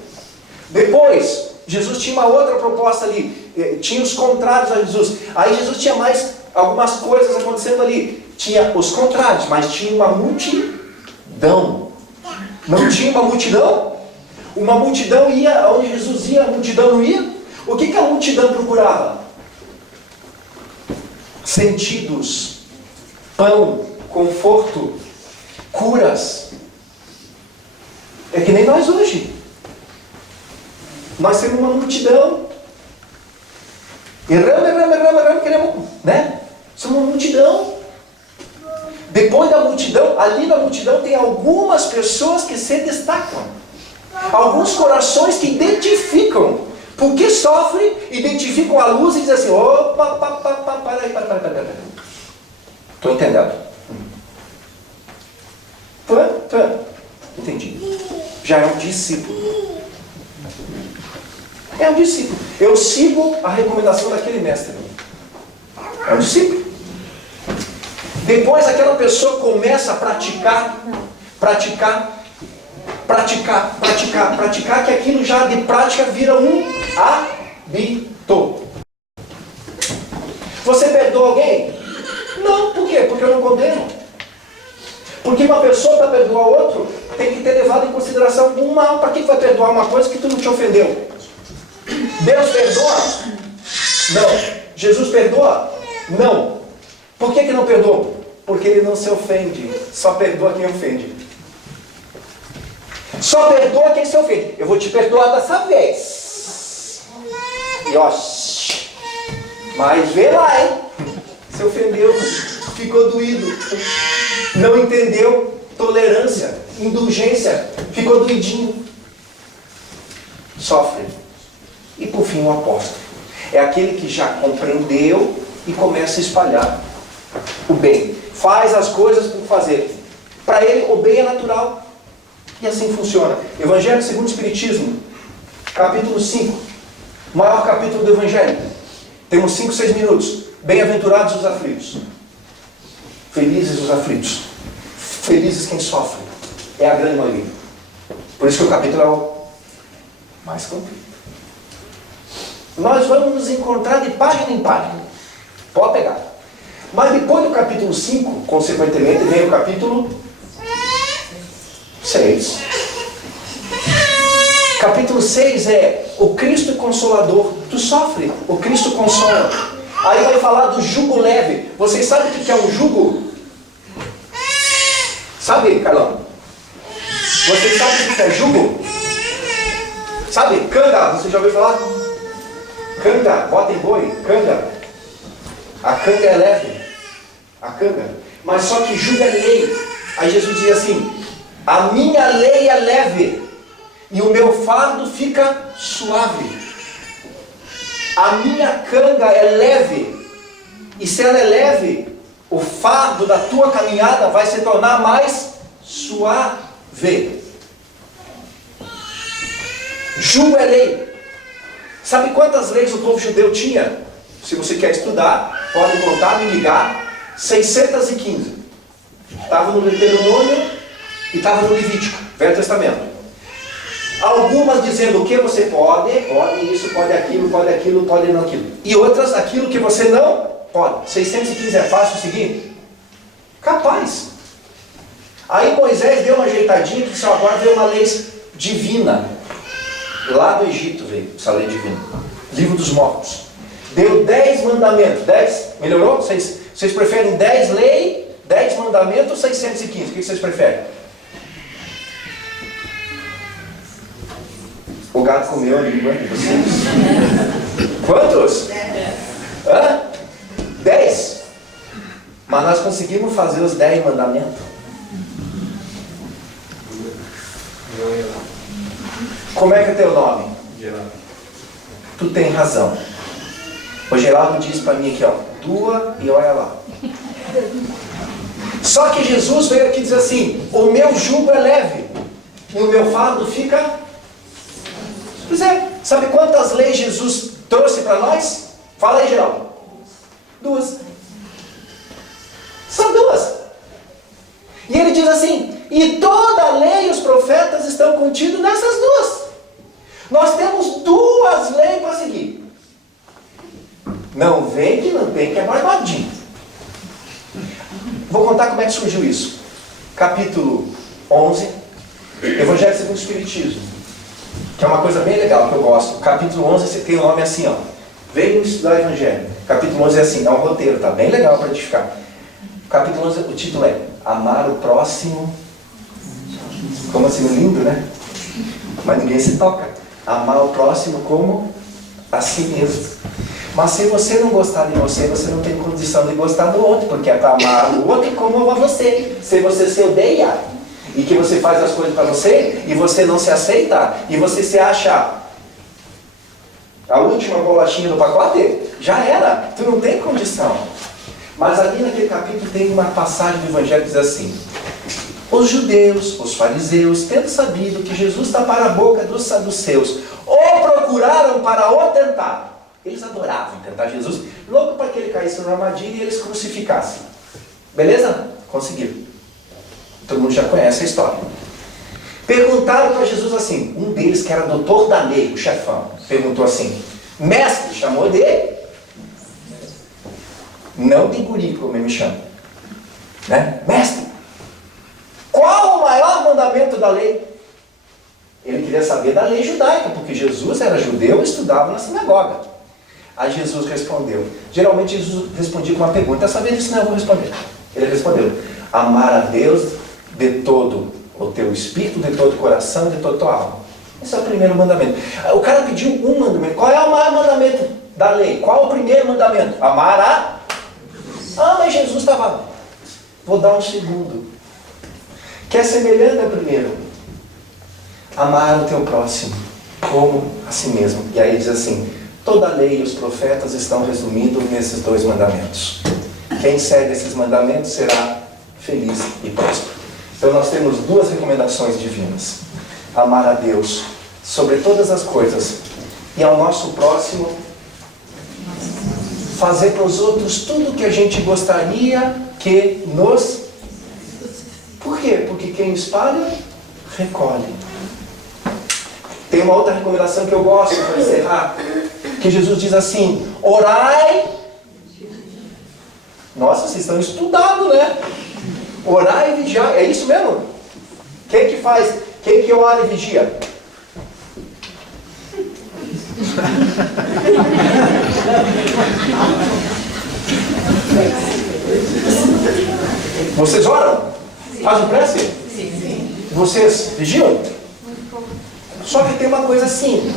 Depois, Jesus tinha uma outra proposta ali. Tinha os contrários a Jesus. Aí Jesus tinha mais algumas coisas acontecendo ali. Tinha os contrários, mas tinha uma multidão. Não tinha uma multidão? Uma multidão ia, onde Jesus ia, a multidão não ia? O que a multidão procurava? Sentidos, pão, conforto, curas. É que nem nós hoje. Nós temos uma multidão. Erramos, queremos, né? Somos uma multidão. Depois da multidão, ali na multidão tem algumas pessoas que se destacam. Alguns corações que identificam. Porque sofrem, identificam a luz e dizem assim: opa, para aí. Estou entendendo. Entendi. Já é um discípulo. É um discípulo. Eu sigo a recomendação daquele mestre. É um discípulo. Depois aquela pessoa começa a praticar, que aquilo já de prática vira um hábito. Você perdoa alguém? Não, por quê? Porque eu não condeno. Porque uma pessoa para perdoar outro tem que ter levado em consideração um mal. Para que vai perdoar uma coisa que tu não te ofendeu? Deus perdoa? Não. Jesus perdoa? Não. Por que não perdoa? Porque ele não se ofende. Só perdoa quem ofende. Só perdoa quem se ofende. Eu vou te perdoar dessa vez. E ó, mas vê lá, hein? Se ofendeu, ficou doído, não entendeu, tolerância, indulgência, ficou doidinho, sofre. E por fim o apóstolo é aquele que já compreendeu e começa a espalhar o bem, faz as coisas por fazer. Para ele o bem é natural. E assim funciona. Evangelho segundo o Espiritismo, capítulo 5. Maior capítulo do Evangelho. Temos 5, 6 minutos. Bem-aventurados os aflitos. Felizes os aflitos. Felizes quem sofre. É a grande maioria. Por isso que o capítulo é o mais comprido. Nós vamos nos encontrar de página em página. Pode pegar. Mas depois do capítulo 5, consequentemente, vem o capítulo 6. Capítulo 6 é o Cristo Consolador. Tu sofre, o Cristo consola. Aí vai falar do jugo leve. Vocês sabem o que é um jugo? Sabe, Carlão? Vocês sabem o que é jugo? Sabe? Canga, você já ouviu falar? Canga, bota em boi, canga. A canga é leve. A canga. Mas só que jugo é lei. Aí Jesus diz assim: a minha lei é leve e o meu fardo fica suave. A minha canga é leve. E se ela é leve, o fardo da tua caminhada vai se tornar mais suave. Jugo é lei. Sabe quantas leis o povo judeu tinha? Se você quer estudar, pode contar, me ligar. 615. Estava no Deuteronômio e estava no Levítico, Velho Testamento. Algumas dizendo o que você pode isso, pode aquilo, pode não aquilo. E outras, aquilo que você não pode. 615 é fácil seguir? Capaz. Aí Moisés deu uma ajeitadinha, que só agora veio uma lei divina. Lá do Egito veio essa lei divina. Livro dos Mortos. Deu 10 mandamentos. 10? Melhorou? Vocês preferem 10 leis, 10 mandamentos ou 615? O que vocês preferem? O gato comeu a língua de vocês. Quantos? 10. Mas nós conseguimos fazer os 10 mandamentos. Como é que é teu nome? Geraldo. Tu tem razão. O Geraldo diz para mim aqui, ó, tua e olha lá. Só que Jesus veio aqui dizer assim: o meu jugo é leve e o meu fardo fica. Pois é, sabe quantas leis Jesus trouxe para nós? Fala aí, Geraldo. 2. São 2. E ele diz assim: e toda a lei e os profetas estão contidos nessas 2. Nós temos 2 leis para seguir. Não vem que é barbadinho. Vou contar como é que surgiu isso. Capítulo 11, Evangelho segundo o Espiritismo, que é uma coisa bem legal que eu gosto. Capítulo 11 você tem o nome assim, ó. Veio estudar o Evangelho. Capítulo 11 é assim, é um roteiro, tá bem legal para edificar. Capítulo 11, o título é Amar o Próximo. Como assim, lindo, né? Mas ninguém se toca. Amar o próximo como a si mesmo. Mas se você não gostar de você, você não tem condição de gostar do outro, porque é para amar o outro como a você. Se você se odeia e que você faz as coisas para você e você não se aceita e você se acha a última bolachinha do pacote, já era. Tu não tem condição. Mas ali naquele capítulo tem uma passagem do Evangelho que diz assim: os judeus, os fariseus, tendo sabido que Jesus tapara a boca dos saduceus, o procuraram para o tentar. Eles adoravam tentar Jesus, louco para que ele caísse numa armadilha e eles crucificassem. Beleza? Conseguiram. Todo mundo já conhece a história. Perguntaram para Jesus assim, um deles que era doutor da lei, o chefão, perguntou assim: mestre, chamou de... não de guri, como ele me chama, né? Mestre, qual o maior mandamento da lei? Ele queria saber da lei judaica, porque Jesus era judeu e estudava na sinagoga. Aí Jesus respondeu. Geralmente Jesus respondia com uma pergunta. Essa vez não, eu vou responder. Ele respondeu: amar a Deus de todo o teu espírito, de todo o coração, de toda a tua alma. Esse é o primeiro mandamento. O cara pediu um mandamento. Qual é o maior mandamento da lei? Qual é o primeiro mandamento? Amar a... mas Jesus estava... Vou dar um segundo. Que é semelhante ao primeiro. Amar o teu próximo como a si mesmo. E aí diz assim: toda a lei e os profetas estão resumidos nesses 2 mandamentos. Quem segue esses mandamentos será feliz e próspero. Então nós temos duas recomendações divinas: amar a Deus sobre todas as coisas e ao nosso próximo fazer para os outros tudo o que a gente gostaria que nos... Por quê? Porque quem espalha, recolhe. Tem uma outra recomendação que eu gosto para encerrar, que Jesus diz assim: orai. Nossa, vocês estão estudados, né? Orai e vigiar, é isso mesmo? Quem que faz? Quem que ora e vigia? Vocês oram? Fazem prece? Sim. Vocês vigiam? Só que tem uma coisa assim.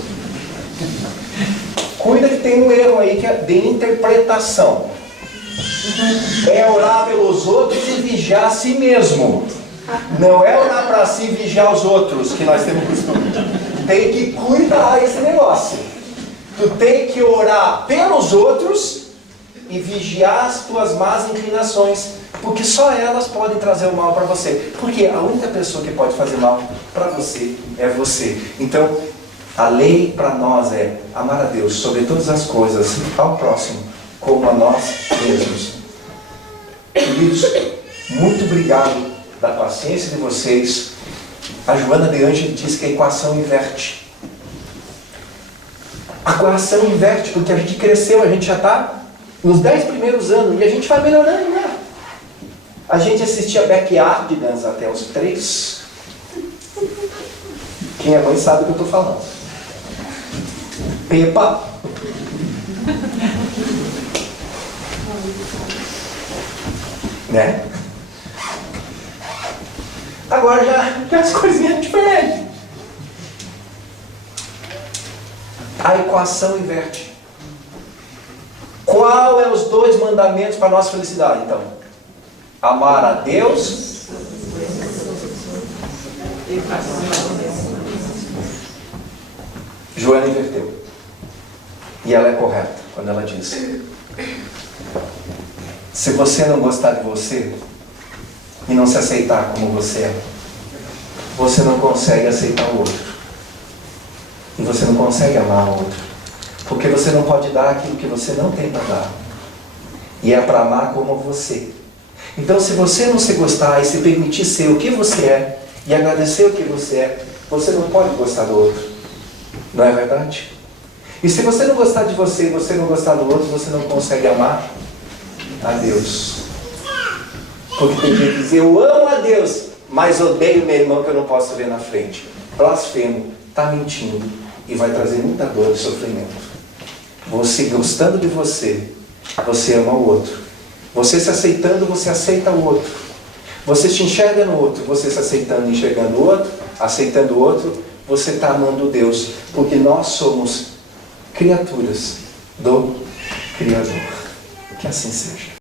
Cuida que tem um erro aí que é de interpretação. É orar pelos outros e vigiar a si mesmo. Não é orar para si e vigiar os outros, que nós temos costume. Tem que cuidar esse negócio. Tu tem que orar pelos outros e vigiar as tuas más inclinações, porque só elas podem trazer o mal para você. Porque a única pessoa que pode fazer mal para você é você. Então, a lei para nós é amar a Deus sobre todas as coisas, ao próximo, como a nós mesmos. Queridos, muito obrigado da paciência de vocês. A Joana de Angelis diz que a equação inverte. A equação inverte porque a gente cresceu, a gente já está nos 10 primeiros anos e a gente vai melhorando, né? A gente assistia Backyardigans até os 3. Quem é mãe sabe do que eu estou falando. Pepa. Né? Agora já as coisinhas diferentes. A equação inverte. Qual é os 2 mandamentos para a nossa felicidade, então? Amar a Deus. Joana inverteu. E ela é correta quando ela diz: se você não gostar de você e não se aceitar como você é, você não consegue aceitar o outro. E você não consegue amar o outro. Porque você não pode dar aquilo que você não tem para dar. E é para amar como você. Então, se você não se gostar e se permitir ser o que você é, e agradecer o que você é, você não pode gostar do outro. Não é verdade? E se você não gostar de você e você não gostar do outro, você não consegue amar a Deus. Porque tem gente que diz: eu amo a Deus, mas odeio meu irmão que eu não posso ver na frente. Blasfemo, está mentindo e vai trazer muita dor e sofrimento. Você gostando de você, você ama o outro. Você se aceitando, você aceita o outro. Você se enxerga no outro, você se aceitando e enxergando o outro, aceitando o outro, você está amando Deus. Porque nós somos criaturas do Criador. Que assim seja.